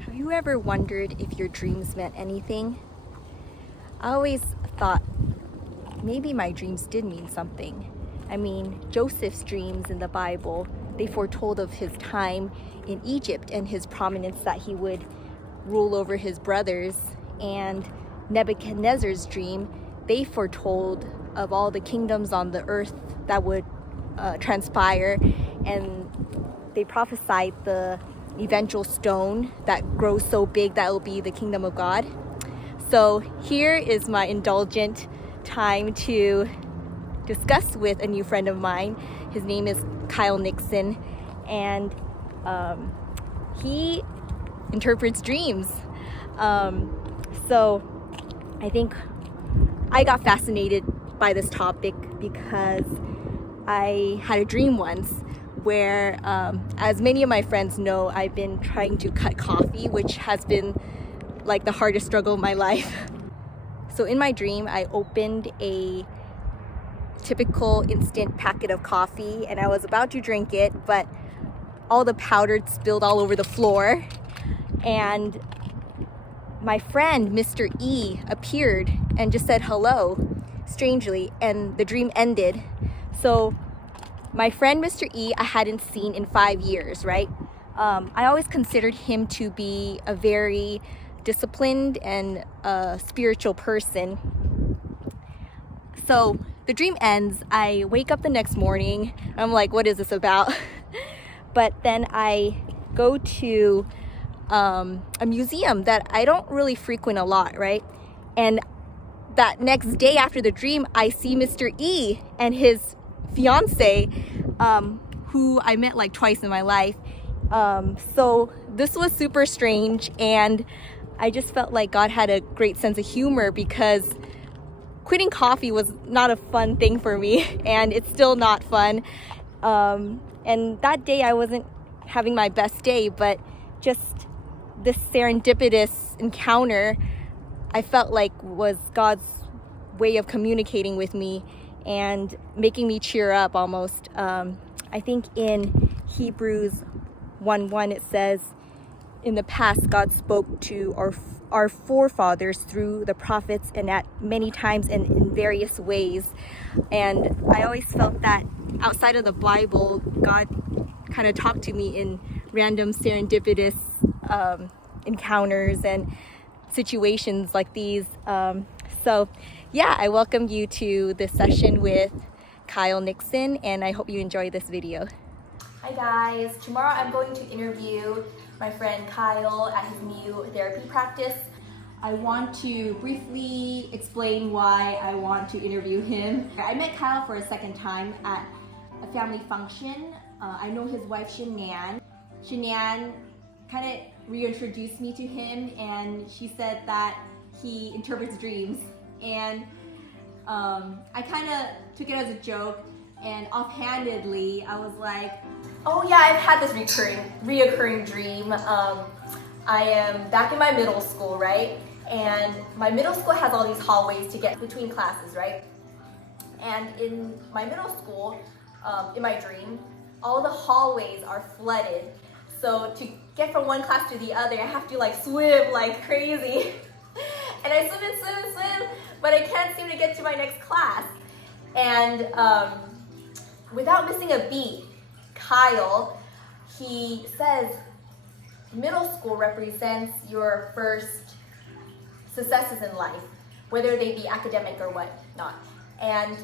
Have you ever wondered if your dreams meant anything? I always thought maybe my dreams did mean something. I mean, Joseph's dreams in the Bible, they foretold of his time in Egypt and his prominence that he would rule over his brothers. And Nebuchadnezzar's dream, they foretold of all the kingdoms on the earth that would transpire, and they prophesied the eventual stone that grows so big that it will be the kingdom of God. So here is my indulgent time to discuss with a new friend of mine. His name is Nixon, and he interprets dreams. So I think I got fascinated by this topic because I had a dream once where, as many of my friends know, I've been trying to cut coffee, which has been like the hardest struggle of my life. So in my dream, I opened a typical instant packet of coffee and I was about to drink it, but all the powder spilled all over the floor. And my friend, Mr. E, appeared and just said hello, strangely, and the dream ended. So my friend, Mr. E, I hadn't seen in 5 years, right? I always considered him to be a very disciplined and spiritual person. So the dream ends. I wake up the next morning. I'm like, what is this about? But then I go to a museum that I don't really frequent a lot, right? And that next day after the dream, I see Mr. E and his fiance, who I met like twice in my life. So this was super strange, and I just felt like God had a great sense of humor, because quitting coffee was not a fun thing for me, and it's still not fun. And that day I wasn't having my best day, but just this serendipitous encounter, I felt like was God's way of communicating with me and making me cheer up almost. I think in Hebrews 1:1 it says, in the past God spoke to our forefathers through the prophets and at many times and in various ways. And I always felt that outside of the Bible, God kind of talked to me in random serendipitous encounters and situations like these. So yeah, I welcome you to this session with Nixon, and I hope you enjoy this video. Hi guys, tomorrow I'm going to interview my friend Kyle at his new therapy practice. I want to briefly explain why I want to interview him. I met Kyle for a second time at a family function. I know his wife Shanann. Shanann kind of reintroduced me to him, and she said that he interprets dreams. And I kind of took it as a joke, and offhandedly I was like, oh yeah, I've had this reoccurring dream. I am back in my middle school, right? And my middle school has all these hallways to get between classes, right? And in my middle school, in my dream, all the hallways are flooded. So to get from one class to the other, I have to like swim like crazy. And I swim and swim and swim, but I can't seem to get to my next class. And without missing a beat, Kyle, he says middle school represents your first successes in life, whether they be academic or whatnot. And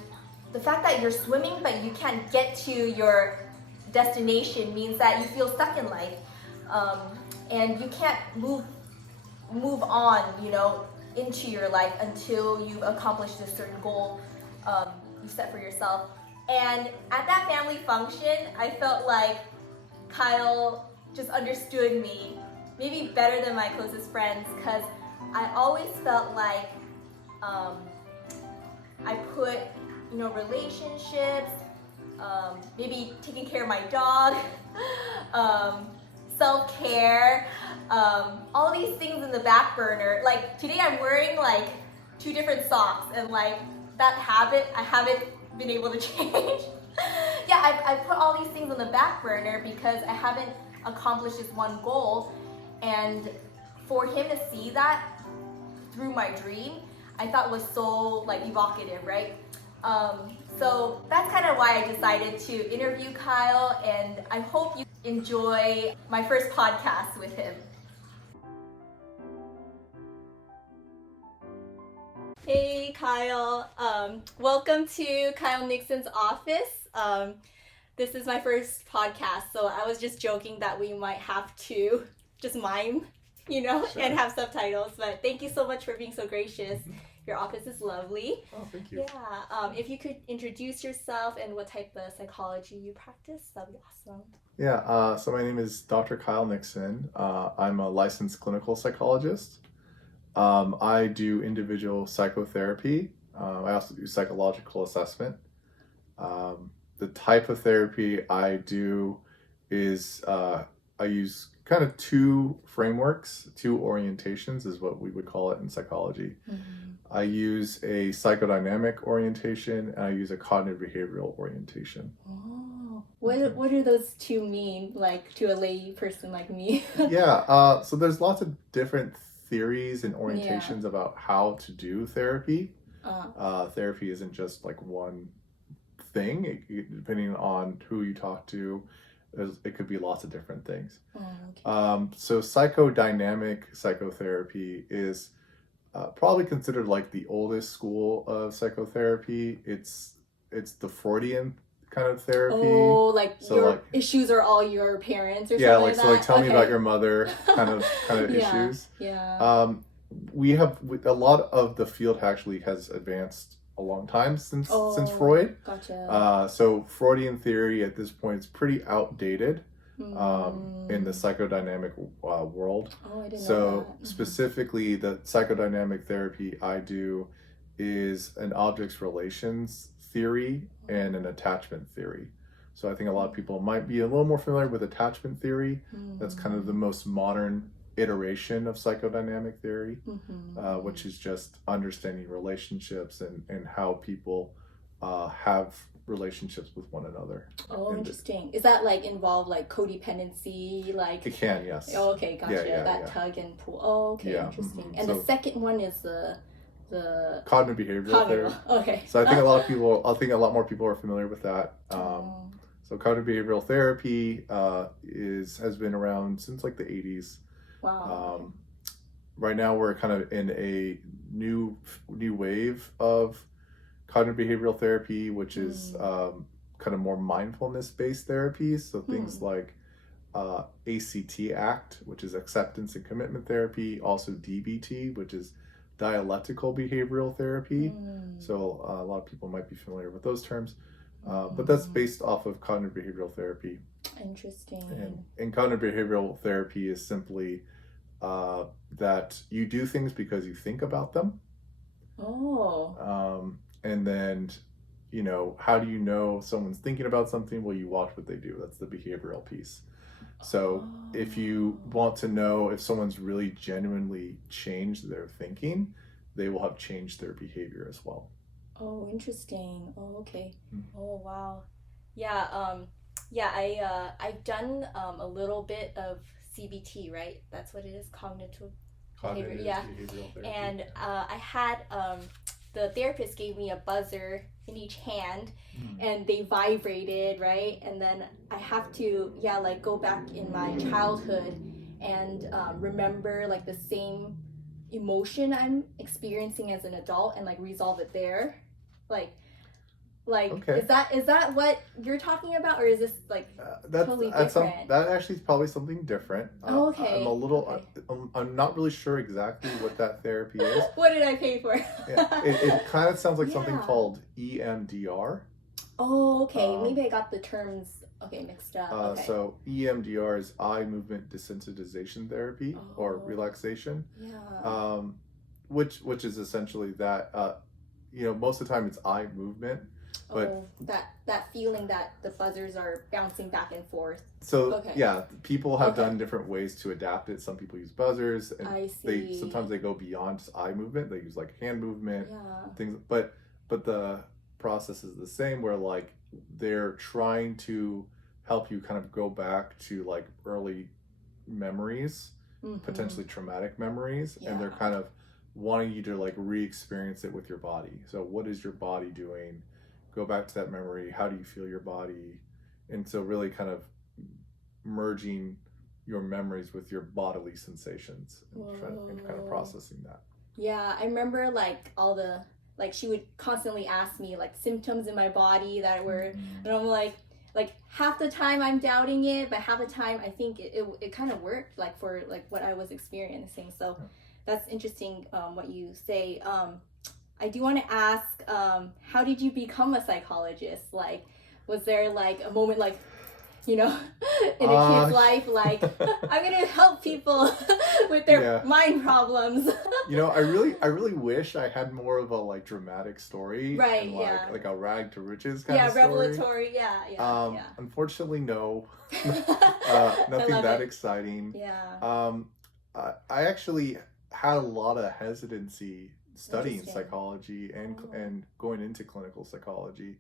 the fact that you're swimming but you can't get to your destination means that you feel stuck in life, and you can't move on, you know, into your life until you've accomplished a certain goal you set for yourself. And at that family function, I felt like Kyle just understood me, maybe better than my closest friends, because I always felt like I put, you know, relationships, maybe taking care of my dog, self-care, all these things in the back burner. Like today I'm wearing like 2 different socks, and like that habit I haven't been able to change. Yeah, I put all these things on the back burner because I haven't accomplishes one goal. And for him to see that through my dream, I thought was so like evocative, right? So that's kind of why I decided to interview Kyle, and I hope you enjoy my first podcast with him. Hey Kyle, welcome to Kyle Nixon's office. This is my first podcast, so I was just joking that we might have to just mime, sure, and have subtitles, but thank you so much for being so gracious. Your office is lovely. Oh, thank you. Yeah, if you could introduce yourself and what type of psychology you practice, that'd be awesome. Yeah, so my name is Dr. Kyle Nixon. I'm a licensed clinical psychologist. I do individual psychotherapy. I also do psychological assessment. The type of therapy I do is I use kind of two frameworks, two orientations is what we would call it in psychology. Mm-hmm. I use a psychodynamic orientation and I use a cognitive behavioral orientation. Oh, what do those two mean, like to a lay person like me? Yeah, so there's lots of different theories and orientations about how to do therapy. Therapy isn't just like one thing. Depending on who you talk to, it could be lots of different things. So psychodynamic psychotherapy is probably considered like the oldest school of psychotherapy. It's the Freudian kind of therapy. Oh, like so your issues are all your parents or something like that? Yeah, like tell me about your mother kind of issues. Yeah. We have a lot of the field actually has advanced a long time since Freud. Gotcha. So Freudian theory at this point is pretty outdated in the psychodynamic world. Oh, I didn't know so that. Specifically, the psychodynamic therapy I do is an objects relations theory and an attachment theory. So I think a lot of people might be a little more familiar with attachment theory. That's kind of the most modern iteration of psychodynamic theory, which is just understanding relationships and how people have relationships with one another. Oh, interesting. Is that like involve like codependency? Like it can, yes. Oh, okay, gotcha. Tug and pull. Oh, okay, interesting. And the second one is the cognitive behavioral therapy. Okay. So I think a lot more people are familiar with that. So cognitive behavioral therapy has been around since like the 80s. Wow. Right now we're kind of in a new wave of cognitive behavioral therapy, which is kind of more mindfulness based therapies. So things like ACT, which is acceptance and commitment therapy, also DBT, which is dialectical behavioral therapy. So a lot of people might be familiar with those terms. But that's based off of cognitive behavioral therapy. Interesting. And cognitive behavioral therapy is simply that you do things because you think about them. Oh. And then, how do you know someone's thinking about something? Well, you watch what they do. That's the behavioral piece. So if you want to know if someone's really genuinely changed their thinking, they will have changed their behavior as well. Oh, interesting. Oh, okay. Oh, wow. Yeah. I've done a little bit of CBT, right? That's what it is, cognitive behavior. Yeah. Behavioral therapy. And I had the therapist gave me a buzzer in each hand, and they vibrated, right? And then I have to like go back in my childhood and remember like the same emotion I'm experiencing as an adult and like resolve it there. Like okay. Is that what you're talking about, or is this like totally different? That actually is probably something different. Okay. I'm not really sure exactly what that therapy is. What did I pay for? It kind of sounds like something called EMDR. Oh, okay. Maybe I got the terms mixed up. Okay. So EMDR is eye movement desensitization therapy or relaxation. Yeah. Which is essentially that most of the time it's eye movement. But that feeling that the buzzers are bouncing back and forth. So people have done different ways to adapt it. Some people use buzzers, and I see. sometimes they go beyond just eye movement. They use like hand movement, things. But the process is the same, where like they're trying to help you kind of go back to like early memories, potentially traumatic memories, and they're kind of wanting you to like re-experience it with your body. So what is your body doing? Go back to that memory. How do you feel your body? And so really kind of merging your memories with your bodily sensations and kind of processing that. Yeah, I remember like all the, like she would constantly ask me like symptoms in my body that were, and I'm like half the time I'm doubting it, but half the time I think it kind of worked like for like what I was experiencing. So that's interesting what you say. I do want to ask, how did you become a psychologist? Like, was there like a moment like, you know, in a kid's life, like I'm gonna help people with their mind problems? You know, I really wish I had more of a like dramatic story, right? And, yeah, like a rag to riches kind of story. Revelatory. Yeah. Unfortunately, no, nothing that exciting. Yeah. I actually had a lot of hesitancy studying psychology and going into clinical psychology.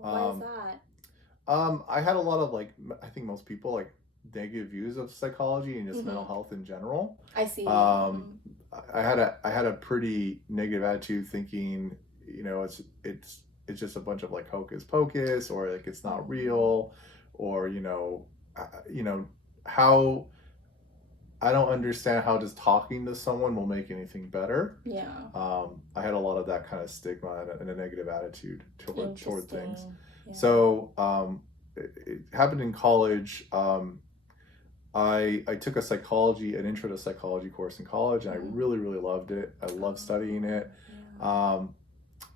Why is that? I had a lot of like, I think most people like negative views of psychology and just mental health in general. I see. I had a pretty negative attitude, thinking, you know, it's just a bunch of like hocus pocus, or like it's not real, or you know how I don't understand how just talking to someone will make anything better. Yeah. I had a lot of that kind of stigma and a negative attitude toward things. Yeah. So it happened in college. I took an intro to psychology course in college, and I really loved it. I loved studying it.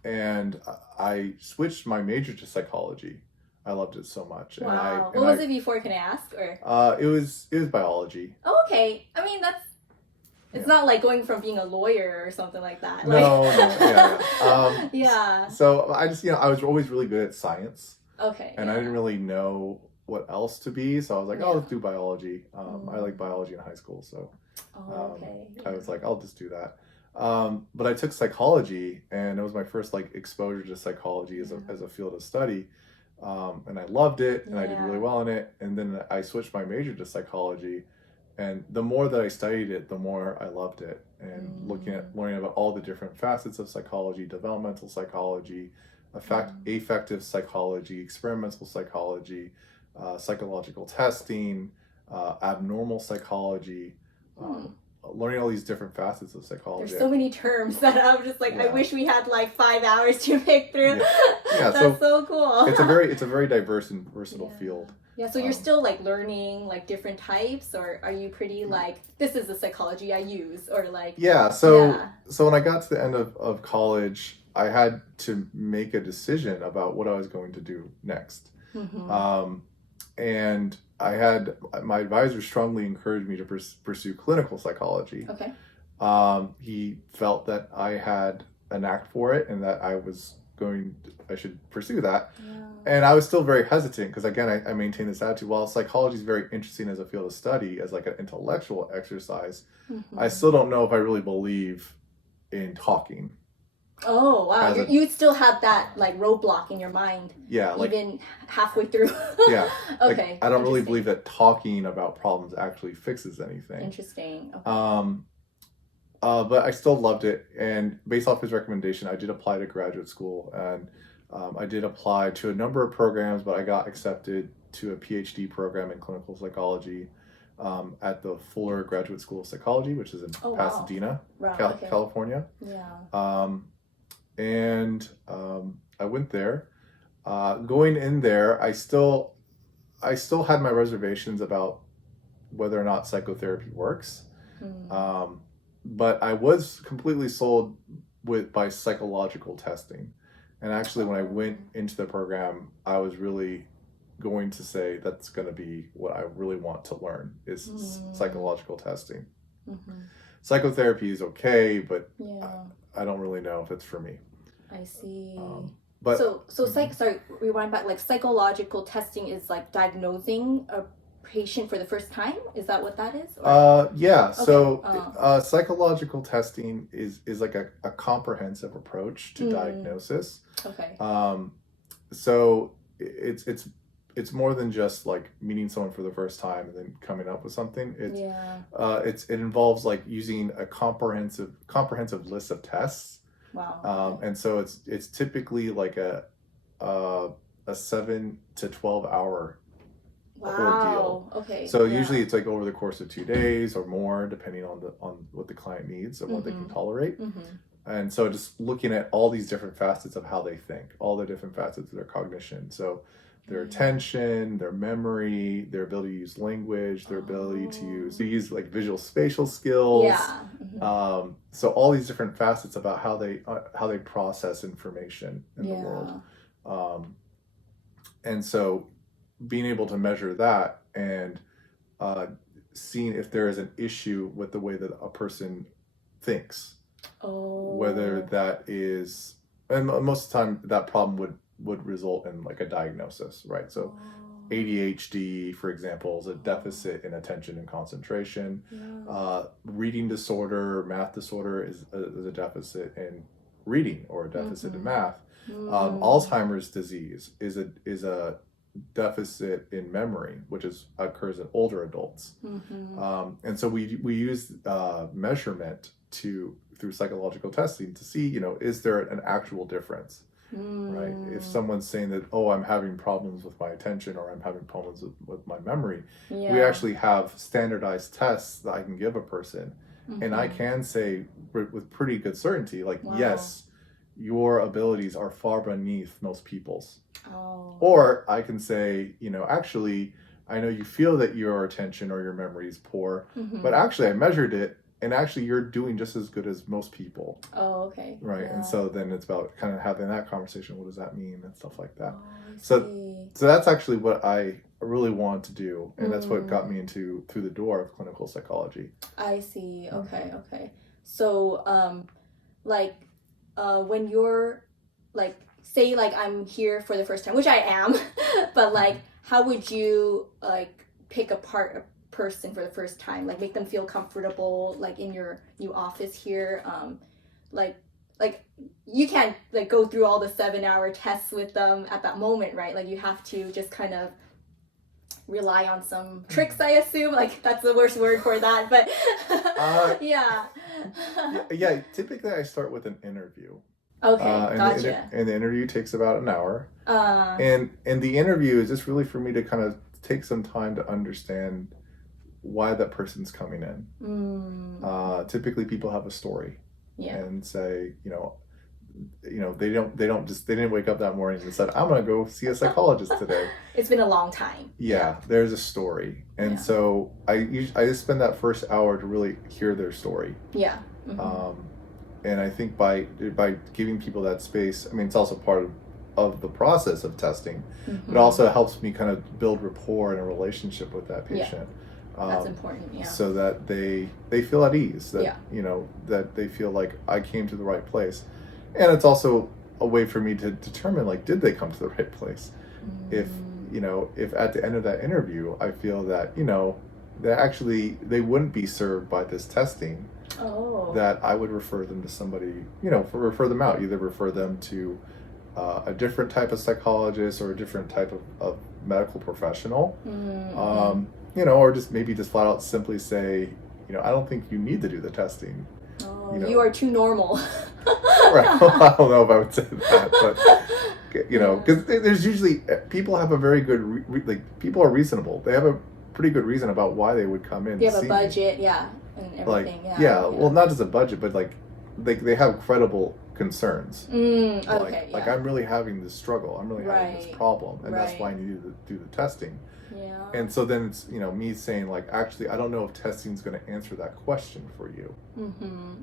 And I switched my major to psychology. I loved it so much. Wow. What was it before, can I ask? Or it was biology. Oh, okay. I mean, it's not like going from being a lawyer or something like that. No, yeah. So I just, I was always really good at science. Okay. And I didn't really know what else to be, so I was like, oh, let's do biology. I liked biology in high school, so I was like, I'll just do that. But I took psychology, and it was my first like exposure to psychology as a field of study. And I loved it, and I did really well in it. And then I switched my major to psychology, and the more that I studied it, the more I loved it. And learning about all the different facets of psychology, developmental psychology, affective psychology, experimental psychology, psychological testing, abnormal psychology, learning all these different facets of psychology. There's so many terms that I'm just like, I wish we had like 5 hours to pick through. That's so cool. It's a very diverse and versatile field. Yeah, so you're still like learning like different types, or are you pretty like, this is the psychology I use, or like? So when I got to the end of college, I had to make a decision about what I was going to do next. And I had my advisor strongly encouraged me to pursue clinical psychology. Okay. He felt that I had a knack for it, and that I should pursue that. And I was still very hesitant, because again, I maintain this attitude. While psychology is very interesting as a field of study, as like an intellectual exercise, I still don't know if I really believe in talking. Oh, wow. You still have that like roadblock in your mind. Yeah. Like, even halfway through. Yeah. Okay. Like, I don't really believe that talking about problems actually fixes anything. Interesting. Okay. But I still loved it. And based off his recommendation, I did apply to graduate school. And I did apply to a number of programs, but I got accepted to a PhD program in clinical psychology at the Fuller Graduate School of Psychology, which is in Pasadena, California. Yeah. And I went there. Going in there, I still had my reservations about whether or not psychotherapy works. But I was completely sold by psychological testing. And actually, when I went into the program, I was really going to say that's going to be what I really want to learn, is psychological testing. Psychotherapy is okay, but I don't really know if it's for me. I see. But sorry, rewind back. Like psychological testing is like diagnosing a patient for the first time. Is that what that is? Yeah. Okay. So psychological testing is like a comprehensive approach to diagnosis. Okay. So it's it's more than just like meeting someone for the first time and then coming up with something. It involves like using a comprehensive list of tests. Wow. And so it's typically like a 7 to 12 hour ordeal. Okay. So usually it's like over the course of 2 days or more, depending on what the client needs and what they can tolerate. And so just looking at all these different facets of how they think, all the different facets of their cognition. So their attention, their memory, their ability to use language, their ability to use like visual spatial skills. So all these different facets about how they process information in the world. And so being able to measure that and seeing if there is an issue with the way that a person thinks. Whether that is, and most of the time that problem would result in like a diagnosis, right? So ADHD, for example, is a deficit in attention and concentration. Reading disorder, math disorder is a deficit in reading or a deficit in math. Alzheimer's disease is a deficit in memory, which occurs in older adults. And so we use measurement through psychological testing to see, is there an actual difference, right? If someone's saying that, I'm having problems with my attention or I'm having problems with my memory, we actually have standardized tests that I can give a person. And I can say with pretty good certainty, like, yes, your abilities are far beneath most people's. Or I can say, actually, I know you feel that your attention or your memory is poor, but actually I measured it, and actually you're doing just as good as most people. Okay. Right. And so then it's about kind of having that conversation. What does that mean? And stuff like that. So that's actually what I really wanted to do. And that's what got me through the door of clinical psychology. I see. Okay. So, when you're like, say like I'm here for the first time, which I am, but like, how would you like pick apart a person for the first time, like make them feel comfortable, like in your new office here? Like you can't like go through all the 7-hour tests with them at that moment, right? Like you have to just kind of rely on some tricks, I assume. Like that's the worst word for that, but yeah, typically I start with an interview. Gotcha. And the interview takes about an hour. And the interview is just really for me to kind of take some time to understand why that person's coming in. Typically people have a story and say, they didn't wake up that morning and said, I'm going to go see a psychologist today. It's been a long time. There's a story. And so I just spend that first hour to really hear their story. And I think by giving people that space, I mean, it's also part of the process of testing. It also helps me kind of build rapport and a relationship with that patient. That's important, so that they feel at ease, that that they feel like I came to the right place. And it's also a way for me to determine, like, did they come to the right place? If at the end of that interview I feel that that actually they wouldn't be served by this testing, that I would refer them to somebody, refer them out, either refer them to a different type of psychologist or a different type of medical professional. Or just flat out simply say, I don't think you need to do the testing. You are too normal. Right. I don't know if I would say that, but because there's usually people have a very good people are reasonable. They have a pretty good reason about why they would come in. They have a budget, and everything. Well, not just a budget, but like they have credible concerns. Like I'm really having this struggle. I'm really having this problem, and that's why I need to do the testing. And so then it's me saying, like, actually I don't know if testing is going to answer that question for you.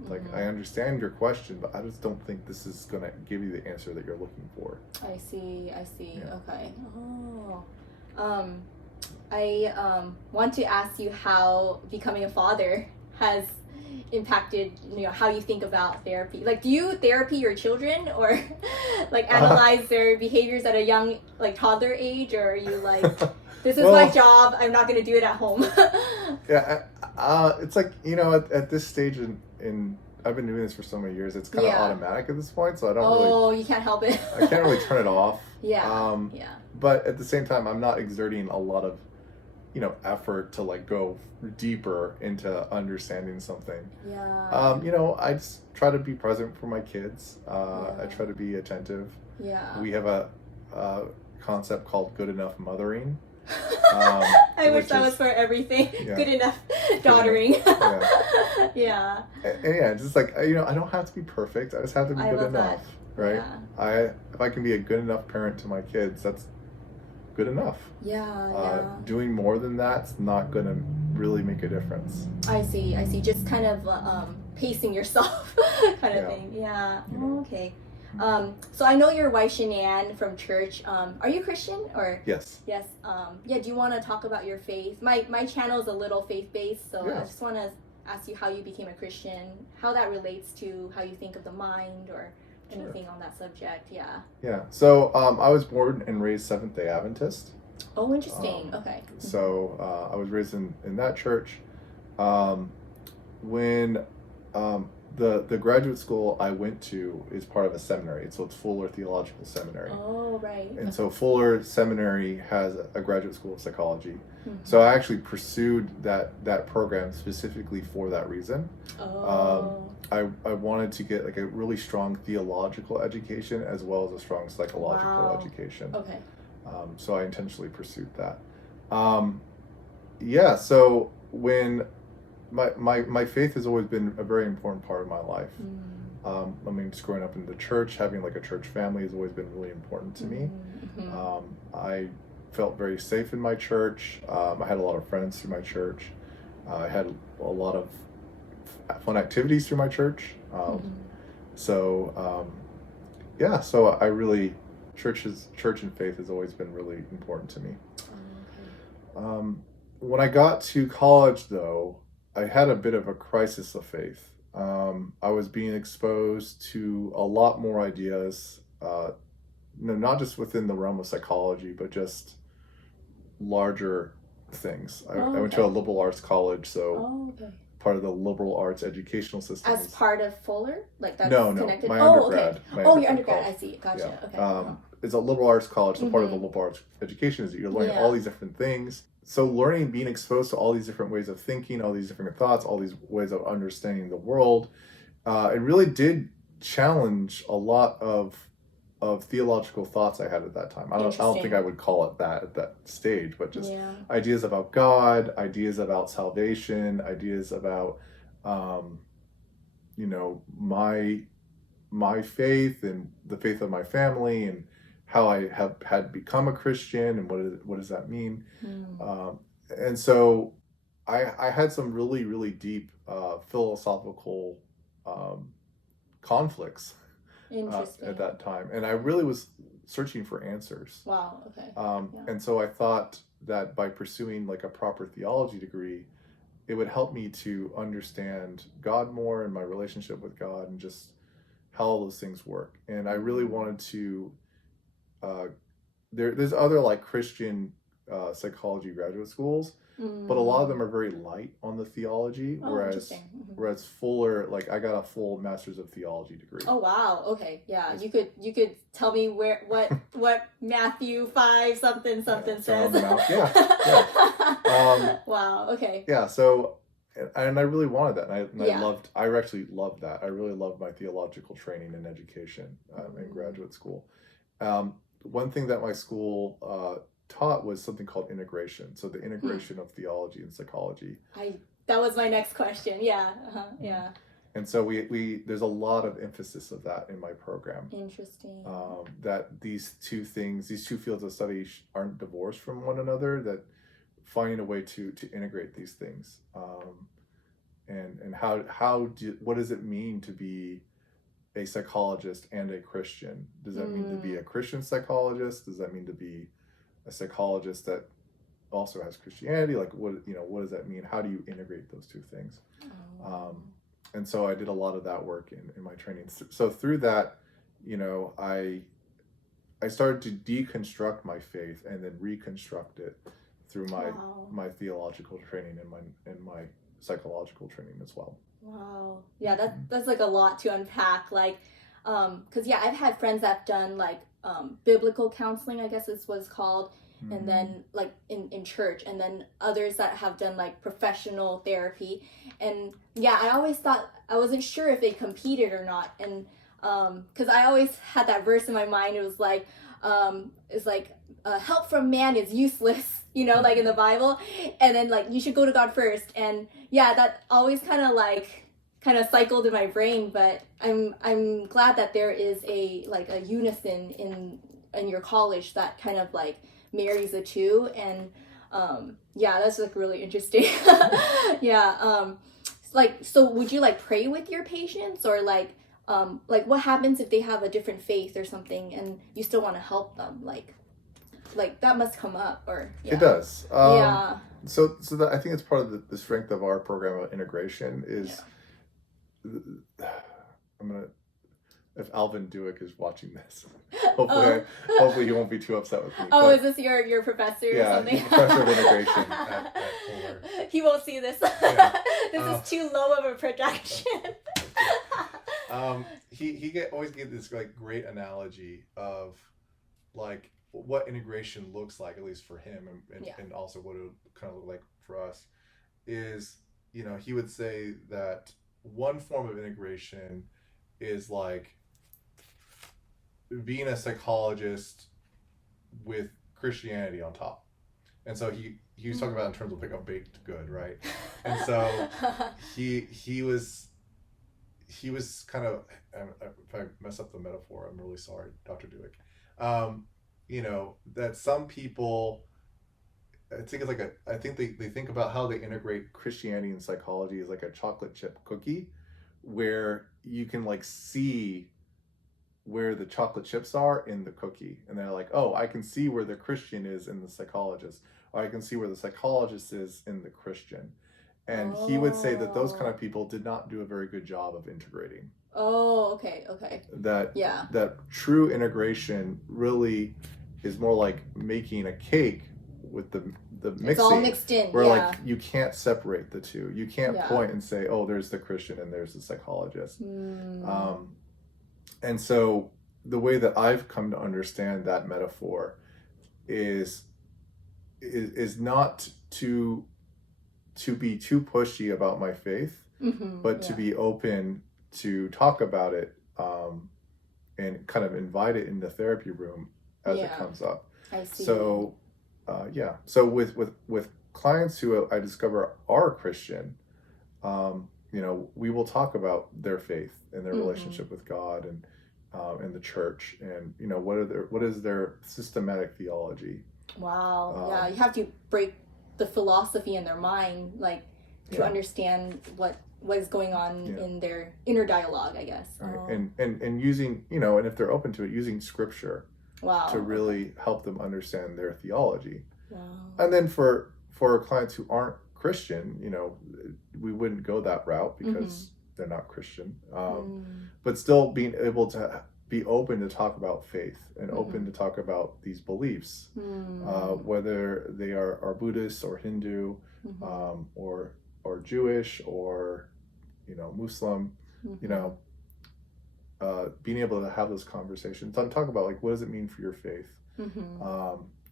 Like I understand your question, but I just don't think this is going to give you the answer that you're looking for. I see. Okay. I want to ask you how becoming a father has impacted how you think about therapy. Like, do you therapy your children, or like analyze their behaviors at a young, like, toddler age, or are you like, this is my job, I'm not going to do it at home? It's like, at this stage in I've been doing this for so many years, it's kind of automatic at this point, so I don't really... you can't help it. I can't really turn it off. but at the same time, I'm not exerting a lot of, effort to like go deeper into understanding something. Yeah. I just try to be present for my kids. Yeah. I try to be attentive. Yeah. We have a concept called good enough mothering. I wish that was for everything. Yeah. Good enough daughtering. Yeah. Yeah. And yeah, just like, I don't have to be perfect. I just have to be good enough, right? Yeah. If I can be a good enough parent to my kids, that's good enough. Yeah. Doing more than that's not going to really make a difference. I see. Just kind of pacing yourself kind of thing. Yeah. Okay. So I know your wife Shanann from church. Are you Christian or? Yes. Yes. Do you want to talk about your faith? My channel is a little faith-based, so I just want to ask you how you became a Christian, how that relates to how you think of the mind or anything on that subject. Yeah. So I was born and raised Seventh-day Adventist. Oh, interesting. Okay. So I was raised in that church. When the graduate school I went to is part of a seminary, so it's Fuller Theological Seminary. Oh, right. And so Fuller Seminary has a graduate school of psychology. So I actually pursued that program specifically for that reason. I wanted to get like a really strong theological education as well as a strong psychological education. Okay. So I intentionally pursued that. So when my faith has always been a very important part of my life. Just growing up in the church, having like a church family has always been really important to me. I felt very safe in my church. I had a lot of friends through my church. I had a lot of fun activities through my church. So I really, church and faith has always been really important to me. When I got to college, though, I had a bit of a crisis of faith. I was being exposed to a lot more ideas, not just within the realm of psychology, but just larger things. I went to a liberal arts college, so part of the liberal arts educational system. As part of Fuller? Like that's connected? My undergrad. Okay. Your undergrad, I see. Gotcha. Yeah. Okay. It's a liberal arts college, so part of the liberal arts education is that you're learning all these different things. So learning, being exposed to all these different ways of thinking, all these different thoughts, all these ways of understanding the world, it really did challenge a lot of theological thoughts I had at that time. I don't think I would call it that at that stage, but just ideas about God, ideas about salvation, ideas about my faith and the faith of my family and how I had become a Christian and what does that mean? And so I had some really, really deep philosophical conflicts at that time. And I really was searching for answers. Wow, okay. And so I thought that by pursuing like a proper theology degree, it would help me to understand God more and my relationship with God and just how all those things work. And I really wanted to there's other like Christian psychology graduate schools, but a lot of them are very light on the theology, whereas Fuller, like I got a full master's of theology degree. Oh wow, okay, yeah. You could tell me what Matthew 5 something says. Wow, okay. Yeah, so and I really wanted that, and I actually loved that. I really loved my theological training and education in graduate school. One thing that my school taught was something called integration. So the integration of theology and psychology. That was my next question. Yeah. And so we there's a lot of emphasis of that in my program. Interesting. That these two fields of study aren't divorced from one another. That finding a way to integrate these things, and what does it mean to be a psychologist and a Christian? Does that mean to be a Christian psychologist? Does that mean to be a psychologist that also has Christianity? Like what does that mean? How do you integrate those two things? And so I did a lot of that work in my training. So through that, I started to deconstruct my faith and then reconstruct it through my theological training and my psychological training as well. Wow. Yeah, that's like a lot to unpack. Like, because I've had friends that've done like biblical counseling, I guess is what it's called, Mm-hmm. and then like in church, and then others that have done like professional therapy. And yeah, I always thought, I wasn't sure if they competed or not, and because I always had that verse in my mind. It was like help from man is useless, you know, like in the Bible, and then like you should go to God first. And yeah, that always kind of cycled in my brain. But I'm glad that there is a unison in your college that kind of like marries the two. And yeah, that's like really interesting. Yeah. So would you like pray with your patients, or like what happens if they have a different faith or something and you still want to help them? Like that must come up, or yeah. It does. Yeah. So that, I think it's part of the strength of our program of integration is, if Alvin Duick is watching this, hopefully he won't be too upset with me. Oh, but, is this your professor or something? Yeah, professor of integration at Fuller. He won't see this. Yeah. This is too low of a production. He always gave this like great analogy of like what integration looks like, at least for him, and also what it would kind of look like for us. Is, you know, he would say that one form of integration is like being a psychologist with Christianity on top. And so he was talking about in terms of like a baked good, right? And so he was kind of, if I mess up the metaphor, I'm really sorry, Dr. Duick. You know, that some people, I think they think about how they integrate Christianity and psychology as like a chocolate chip cookie, where you can like see where the chocolate chips are in the cookie, and they're like, oh, I can see where the Christian is in the psychologist, or I can see where the psychologist is in the Christian. And he would say that those kind of people did not do a very good job of integrating. Oh, okay. That true integration really is more like making a cake with the mixing. It's all mixed in, where like you can't separate the two. You can't point and say, oh, there's the Christian and there's the psychologist. And so the way that I've come to understand that metaphor is not to be too pushy about my faith, but to be open to talk about it, and kind of invite it in the therapy room as it comes up. I see. So so with clients who I discover are Christian, you know, we will talk about their faith and their relationship with God and the church, and you know, what is their systematic theology. Wow. You have to break the philosophy in their mind, like to understand what is going on in their inner dialogue, I guess. Right. And using, you know, and if they're open to it, using scripture to really help them understand their theology. Wow. And then for clients who aren't Christian, you know, we wouldn't go that route because they're not Christian. But still being able to be open to talk about faith and open to talk about these beliefs, whether they are Buddhist or Hindu, or Jewish, or, you know, Muslim, you know, being able to have those conversations and talk about like, what does it mean for your faith?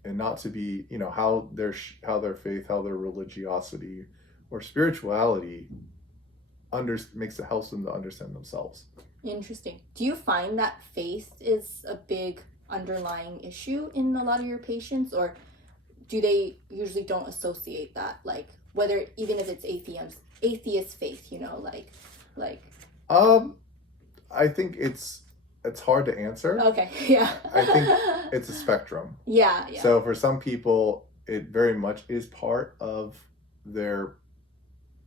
And not to be, you know, how their faith, how their religiosity or spirituality helps them to understand themselves. Interesting. Do you find that faith is a big underlying issue in a lot of your patients, or do they usually don't associate that, like whether even if it's atheist faith, you know, like I think it's hard to answer. Okay. Yeah. I think it's a spectrum. Yeah. So for some people, it very much is part of their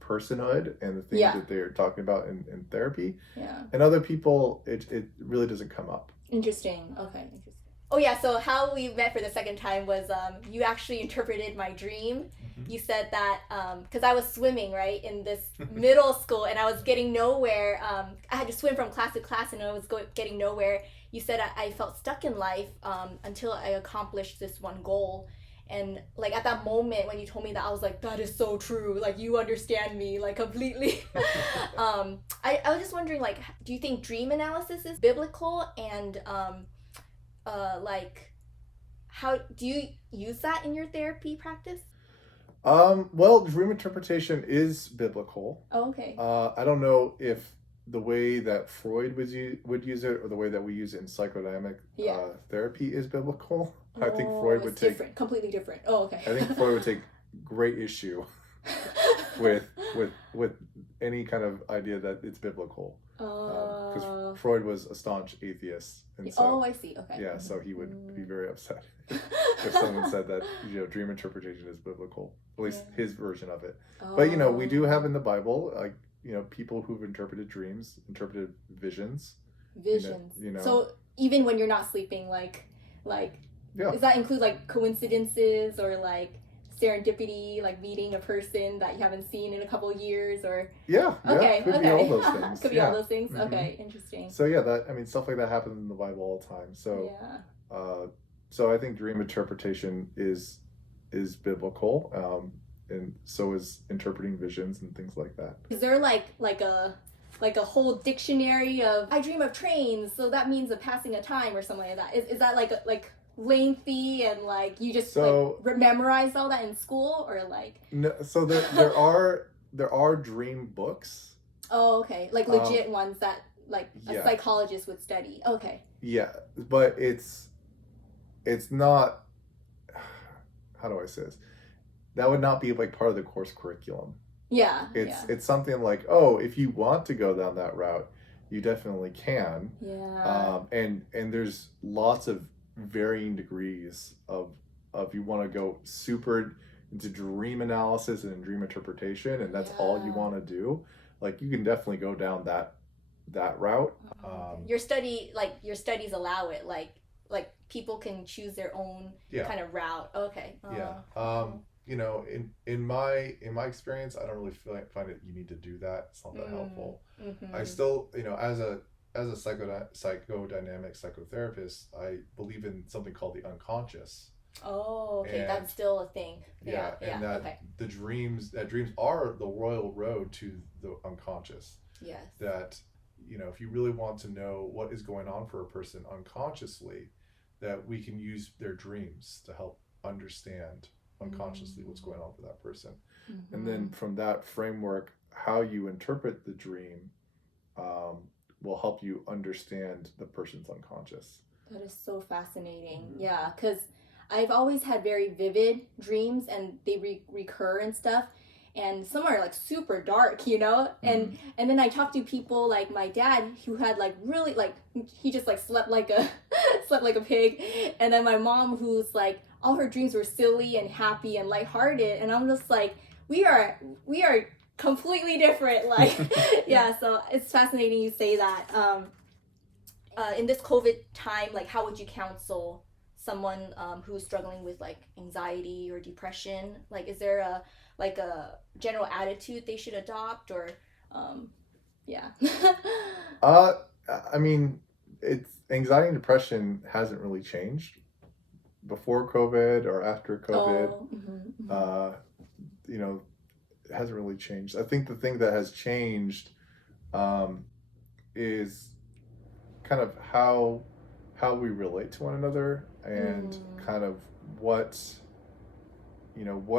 personhood and the things that they're talking about in therapy. Yeah. And other people, it really doesn't come up. Interesting. Okay. Interesting. Oh yeah, so how we met for the second time was you actually interpreted my dream. You said that because I was swimming, right, in this middle school, and I was getting nowhere. I had to swim from class to class, and I was getting nowhere. You said I felt stuck in life until I accomplished this one goal. And like at that moment when you told me that, I was like, that is so true. Like, you understand me like completely. I was just wondering, like, do you think dream analysis is biblical? And like, how do you use that in your therapy practice? Well, dream interpretation is biblical. Oh, okay. I don't know if the way that Freud would use it or the way that we use it in psychodynamic therapy is biblical. I think Freud would take different, completely different. Oh, okay. I think Freud would take great issue with any kind of idea that it's biblical. Because Freud was a staunch atheist, and so I see. Okay. yeah, so he would be very upset if someone said that dream interpretation is biblical, at least his version of it. But we do have in the Bible, like people who've interpreted dreams, interpreted visions. So even when you're not sleeping, like does that include like coincidences or like serendipity, like meeting a person that you haven't seen in a couple of years, or could be all those things. Could be all those things. Mm-hmm. Okay, interesting. So stuff like that happens in the Bible all the time. So so I think dream interpretation is biblical, and so is interpreting visions and things like that. Is there like a whole dictionary of I dream of trains, so that means a passing of time or something like that? Is that like lengthy and like you just memorized all that in school, or like? No, so there are dream books. Oh, okay, like legit ones that like a psychologist would study. Okay. Yeah, but it's not. How do I say this? That would not be like part of the course curriculum. Yeah. It's something like, oh, if you want to go down that route, you definitely can. Yeah. And there's lots of varying degrees of you want to go super into dream analysis and dream interpretation, and that's all you want to do. Like you can definitely go down that route. Your studies allow it. Like people can choose their own kind of route. Okay. In my experience, I don't really find it you need to do that. It's not that helpful. Mm-hmm. I still, as a psychodynamic psychotherapist, I believe in something called the unconscious. Oh, okay, that's still a thing. And that the dreams are the royal road to the unconscious. Yes. That if you really want to know what is going on for a person unconsciously, that we can use their dreams to help understand unconsciously what's going on for that person. Mm-hmm. And then from that framework, how you interpret the dream will help you understand the person's unconscious. That is so fascinating. Mm-hmm. Yeah, because I've always had very vivid dreams, and they recur and stuff, and some are like super dark, and then I talk to people like my dad, who had like really like he just like slept like a pig, and then my mom, who's like all her dreams were silly and happy and lighthearted, and I'm just like, we are completely different, like so it's fascinating you say that. In this COVID time, like how would you counsel someone who's struggling with like anxiety or depression? Like, is there a general attitude they should adopt, or I mean, it's anxiety and depression hasn't really changed before COVID or after COVID. It hasn't really changed. I think the thing that has changed is kind of how we relate to one another, and kind of what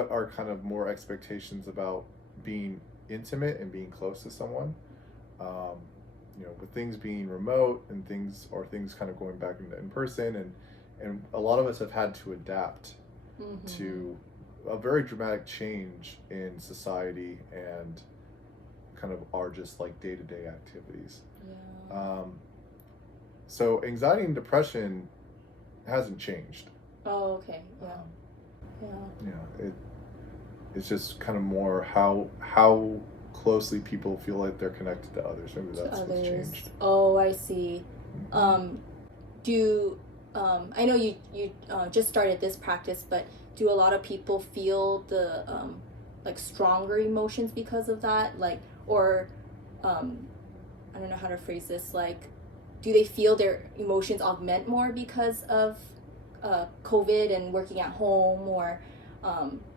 are kind of more expectations about being intimate and being close to someone. With things being remote and things kind of going back into in person, and a lot of us have had to adapt to a very dramatic change in society and kind of our just like day-to-day activities. So anxiety and depression hasn't changed. Oh, okay. It's just kind of more how closely people feel like they're connected to others. Maybe that's what's changed. Oh, I see. I know you just started this practice, but do a lot of people feel the like stronger emotions because of that? Like, or I don't know how to phrase this. Like, do they feel their emotions augment more because of COVID and working at home, or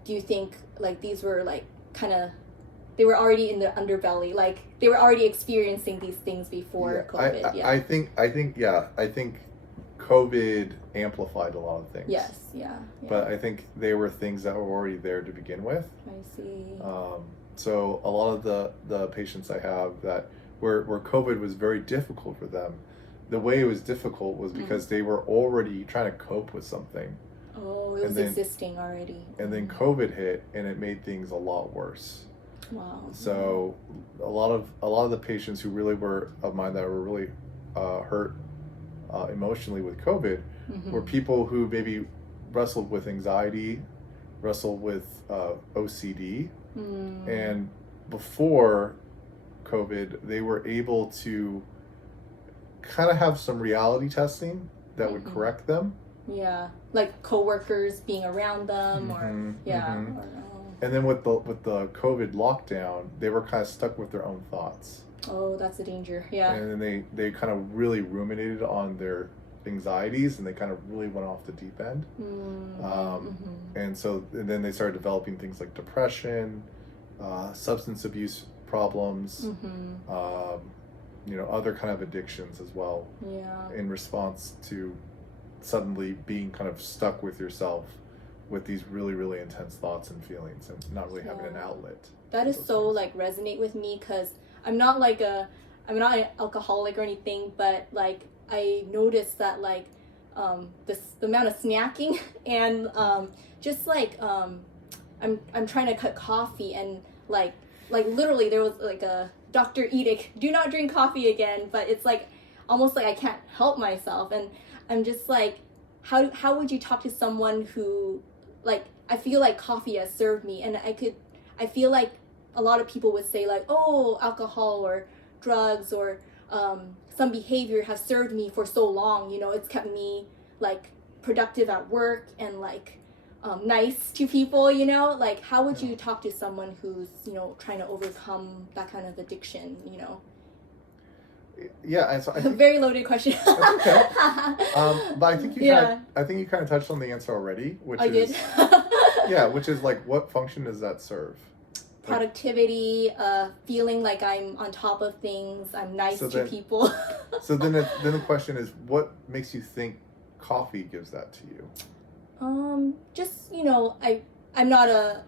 do you think like these were like kind of, they were already in the underbelly, like they were already experiencing these things before COVID? I think COVID amplified a lot of things. Yes, yeah. But I think they were things that were already there to begin with. I see. So a lot of the patients I have that where COVID was very difficult for them, the way it was difficult was because they were already trying to cope with something. Oh, it was existing already. And then COVID hit, and it made things a lot worse. Wow. So a lot of the patients who really were of mine that were really hurt emotionally with COVID were people who maybe wrestled with anxiety, wrestled with OCD, and before COVID, they were able to kind of have some reality testing that would correct them. Yeah, like coworkers being around them, or and then with the COVID lockdown, they were kind of stuck with their own thoughts. Oh, that's a danger. Yeah. And then they kind of really ruminated on their anxieties, and they kind of really went off the deep end. And then they started developing things like depression, substance abuse problems, other kind of addictions as well. Yeah. In response to suddenly being kind of stuck with yourself with these really, really intense thoughts and feelings, and not really having an outlet. That is so like resonate with me, because I'm not an alcoholic or anything, but like I noticed that like the amount of snacking and just like I'm trying to cut coffee, and like literally there was like a doctor edict, do not drink coffee again, but it's like almost like I can't help myself, and I'm just like, how would you talk to someone who, like, I feel like coffee has served me, and I feel like a lot of people would say like, oh, alcohol or drugs or some behavior has served me for so long, it's kept me like productive at work and like nice to people, like how would you talk to someone who's trying to overcome that kind of addiction? Yeah, so I think, very loaded question. That's okay. But I think you kind of touched on the answer already, which is which is like, what function does that serve? Productivity, feeling like I'm on top of things, I'm nice to people. So then the question is, what makes you think coffee gives that to you? Just I'm not a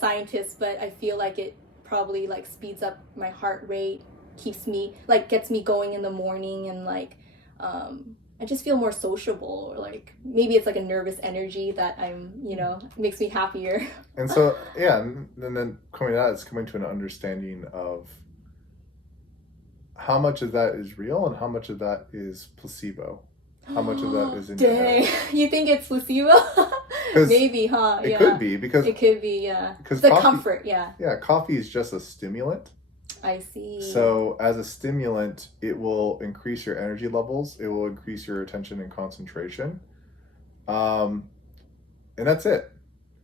scientist, but I feel like it probably like speeds up my heart rate, gets me going in the morning, and like I just feel more sociable, or like maybe it's like a nervous energy that I'm makes me happier. And so and then coming to that, it's coming to an understanding of how much of that is real and how much of that is placebo. How much of that is in your head? You think it's placebo? Maybe, huh? It could be, because it could be, yeah. Because the comfort, yeah. Yeah, coffee is just a stimulant. I see. So as a stimulant, it will increase your energy levels. It will increase your attention and concentration. And that's it.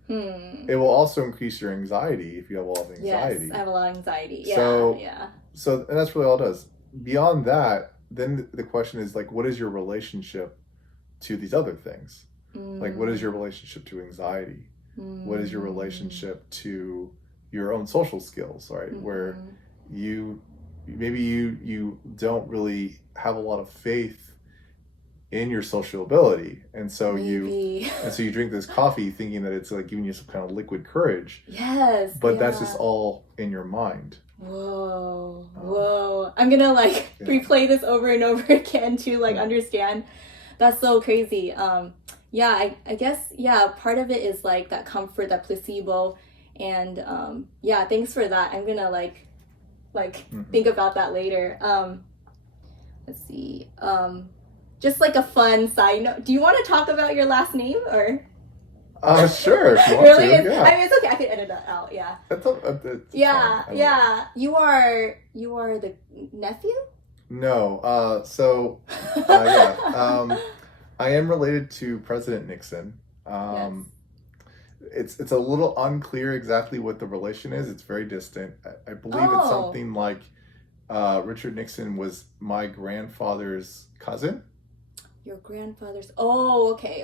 It will also increase your anxiety if you have a lot of anxiety. Yes, I have a lot of anxiety. Yeah, So and that's really all it does. Beyond that, then the question is like, what is your relationship to these other things? Like, what is your relationship to anxiety? What is your relationship to your own social skills, right? Where you don't really have a lot of faith in your social ability, and so you drink this coffee thinking that it's like giving you some kind of liquid courage. Yes. But that's just all in your mind. Whoa. I'm gonna replay this over and over again to understand. That's so crazy. I guess part of it is like that comfort, that placebo, and thanks for that. I'm gonna think about that later. Let's see. Just like a fun side note, do you want to talk about your last name, or? Sure. If you want really? to, yeah. I mean, it's okay. I can edit that out. Yeah. It's yeah. Fine. You are the nephew? No. I am related to President Nixon. Yes. It's a little unclear exactly what the relation is. It's very distant. I believe it's something like Richard Nixon was my grandfather's cousin. Your grandfather's... Oh, okay.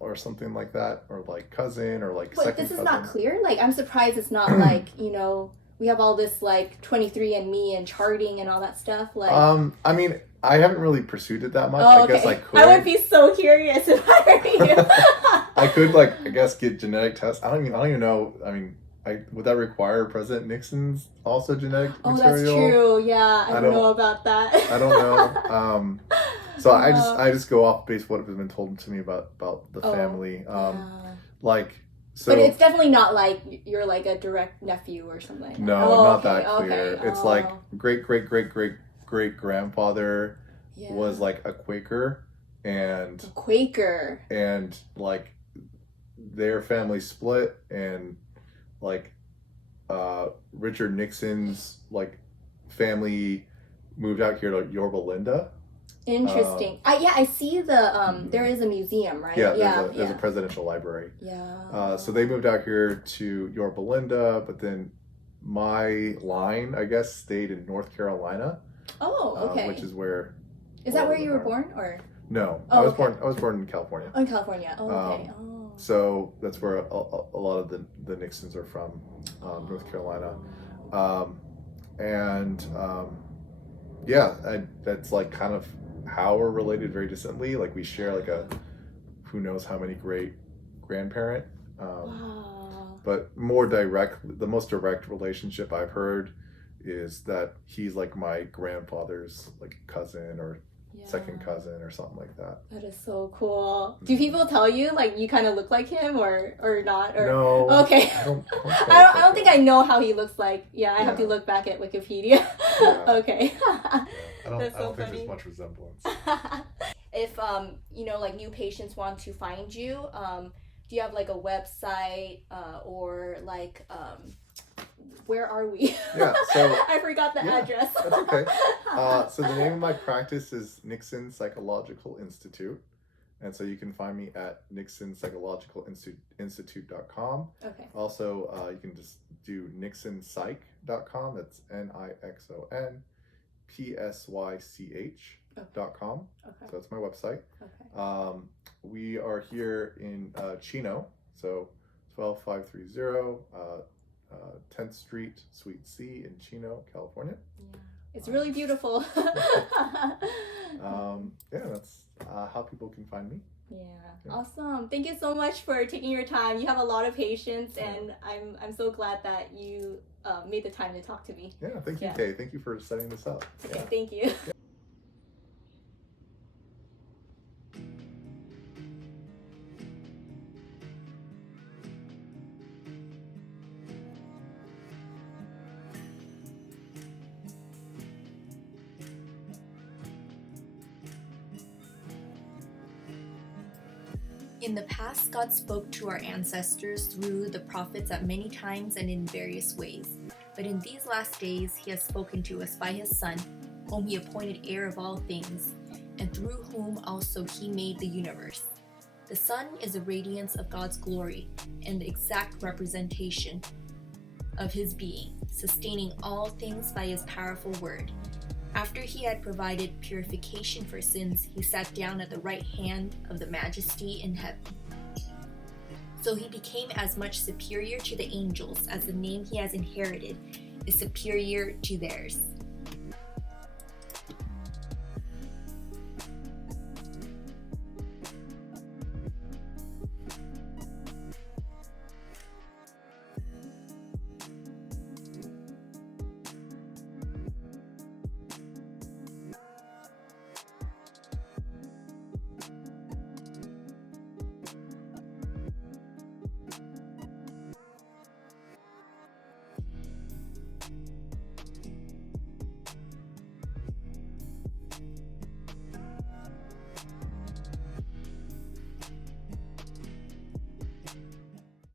Or something like that, or like cousin, or like but second this is cousin. not clear? I'm surprised it's not we have all this like 23andMe and charting and all that stuff. Like, I mean, I haven't really pursued it that much. oh, I guess I could. I would be so curious if I were you. I could, like, I guess, get genetic tests. I don't even know. I mean, would that require President Nixon's also genetic material? That's true. Yeah, I don't know about that. I don't know. So I just go off based what has been told to me about the family. Like, so. But it's definitely not like you're like a direct nephew or something. No, not that clear. Okay. It's like great grandfather was like a Quaker, and and like their family split, and like Richard Nixon's like family moved out here to Yorba Linda. Interesting. I see the there is a museum, right? Yeah, there's a presidential library. Yeah. So they moved out here to Yorba Linda, but then my line, I guess, stayed in North Carolina. Oh, okay. Which is where. Is that where you were born, or? No, I was born in California. Oh, in California. Oh, okay. So that's where a lot of the Nixons are from, North Carolina, that's like kind of how we're related very distantly. Like we share like a who knows how many great grandparent, but the most direct relationship I've heard is that he's like my grandfather's like cousin or second cousin or something like that. That is so cool. Do people tell you like you kind of look like him or not? Or no. Okay. I don't think I know how he looks like. Yeah, I have to look back at Wikipedia. Yeah. Okay. I don't think there's much resemblance. If like new patients want to find you, do you have like a website or like where are we? Yeah, so I forgot the address. That's okay. So the name of my practice is Nixon Psychological Institute, and so you can find me at nixonpsychologicalinstitute.com. Okay. Also, you can just do nixonpsych.com. That's NixonPSYCH.com. Okay. So that's my website. Okay. We are here in Chino, so 12530. 10th Street, Suite C in Chino, California. Yeah. It's really beautiful. That's how people can find me. Yeah. Awesome. Thank you so much for taking your time. You have a lot of patience, and I'm so glad that you made the time to talk to me. Yeah, thank you, Kay. Thank you for setting this up. Okay, thank you. In the past, God spoke to our ancestors through the prophets at many times and in various ways. But in these last days, he has spoken to us by his Son, whom he appointed heir of all things, and through whom also he made the universe. The Son is a radiance of God's glory and the exact representation of his being, sustaining all things by his powerful word. After he had provided purification for sins, he sat down at the right hand of the Majesty in heaven. So he became as much superior to the angels as the name he has inherited is superior to theirs.